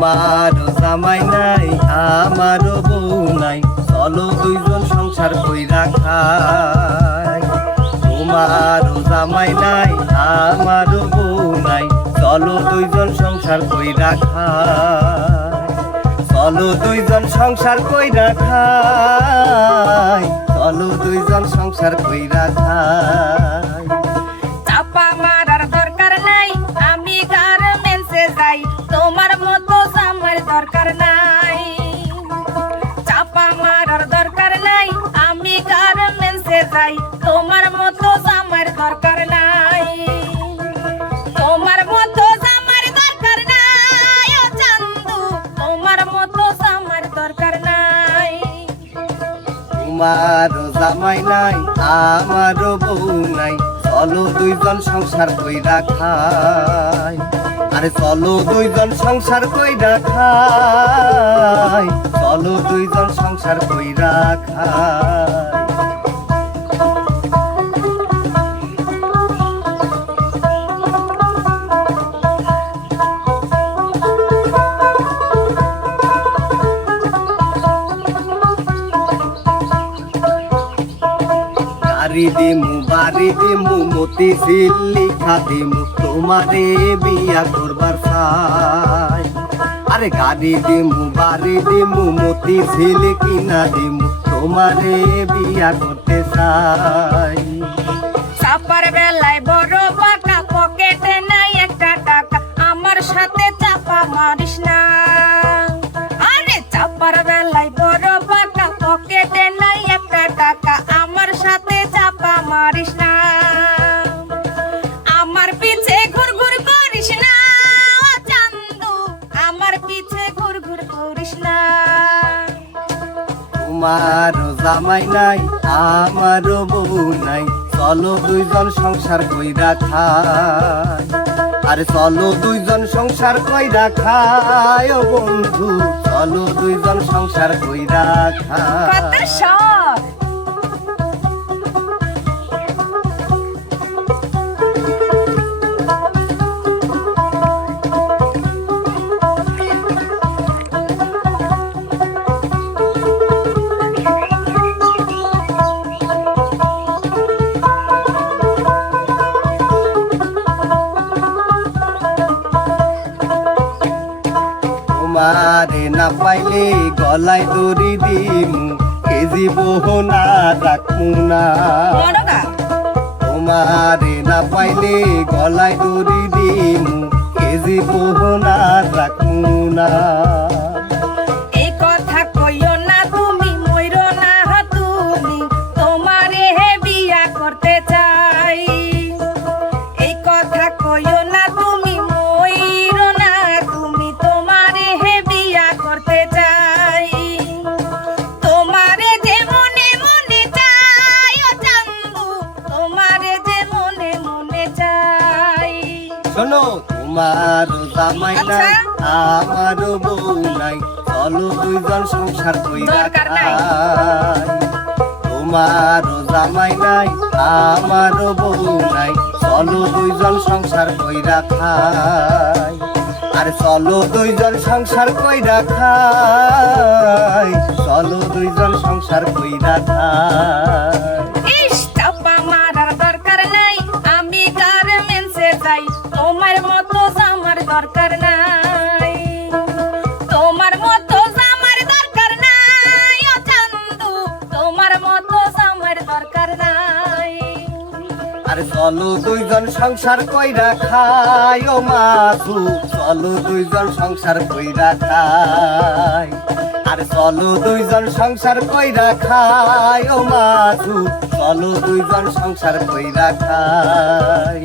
তোমারও জামাই নাই আমারও বউ নাই, চলো দুইজন সংসার কইরা খাই। তোমারও জামাই নাই আমারও বউ নাই, চলো দুইজন সংসার কইরা খাই। চলো দুইজন সংসার কইরা খাই, চলো দুইজন সংসার কইরা খাই। চাপা মারার দরকার নাই, আমি গার্মেন্টসে যাই, তোমার মতো জামাইয়ের দরকার নাই। চাপা মারার দরকার নাই, আমি গার্মেন্টসে যাই, তোমার মতো জামাইয়ের দরকার নাই। তোমার মতো জামাইয়ের দরকার নাই ও চান্দু, তোমার মতো জামাইয়ের দরকার নাই। তোমারও জামাই নাই আমারও বউ নাই, চলো দুইজন সংসার কইরা খাই। আরে চলো দুইজন সংসার কইরা খাই, চলো দুইজন সংসার কইরা খাই। বাড়ি দিমু মতি ঝিল লিখা দিমু, তোমারে বিয়া করবার চাই। আরে গাড়ি দিমু বাড়ি দিমু মতি ঝিল কিনা দিমু, তোমারে বিয়া করতে চাই। চাপার বেলায় বড় পাকা, পকেটে নাই একটা টাকা, আমার সাথে চাপা মারিস না। আরে চাপার বেলায় বড় পাকা, পকেটে নাই একটা টাকা, আমার সাথে চাপা মারিস না। আমার পিছে ঘুরঘুর করিস না ও চান্দু, আমার পিছে ঘুরঘুর করিস না। তোমারও জামাই নাই আমারও বউ নাই, চলো দুইজন সংসার কইরা খাই। আরে চলো দুইজন সংসার কইরা খাই ও বন্ধু, চলো দুইজন সংসার কইরা কত খাই। শখ। তোমারে না পাইলে গলায় দড়ি দিমু, কেজি বহনা রাখমু না। মনগা তোমারে না পাইলে গলায় দড়ি দিমু, কেজি বহনা রাখমু না। এই কথা কইও না তুমি, মইরো না তুমি, তোমারে হে বিয়া করতে চাই। এই কথা কইও না তুমি, মইরো না তুমি, তোমারে হে বিয়া করতে চাই। তোমারে যে মনে মনে চাই ও চান্দু, তোমারে যে মনে মনে চাই। শোনো তোমারও জামাই নাই আমারও বউ নাই, চলো দুইজন সংসার কইরা দরকার নাই। খাই। তোমারও জামাই নাই আমারও বউ নাই, চলো দুইজন সংসার কইরা খাই। আরে চলো দুইজন সংসার কইরা খাই, চলো দুইজন সংসার কইরা খাই। ইস, চাপা মারার দরকার নাই, আমি গার্মেন্টসে যাই, তোমার মতো জামার দরকার নাই। তোমার মতো জামার দরকার নাই ও চান্দু, তোমার মতো জামার দরকার নাই। আরে চলো দুইজন সংসার কইরা খাই ও মাথু, চলো দুইজন সংসার কইরা খাই। আরে চলো দুইজন সংসার কইরা খাই ও মাথু, চলো দুইজন সংসার কইরা খাই।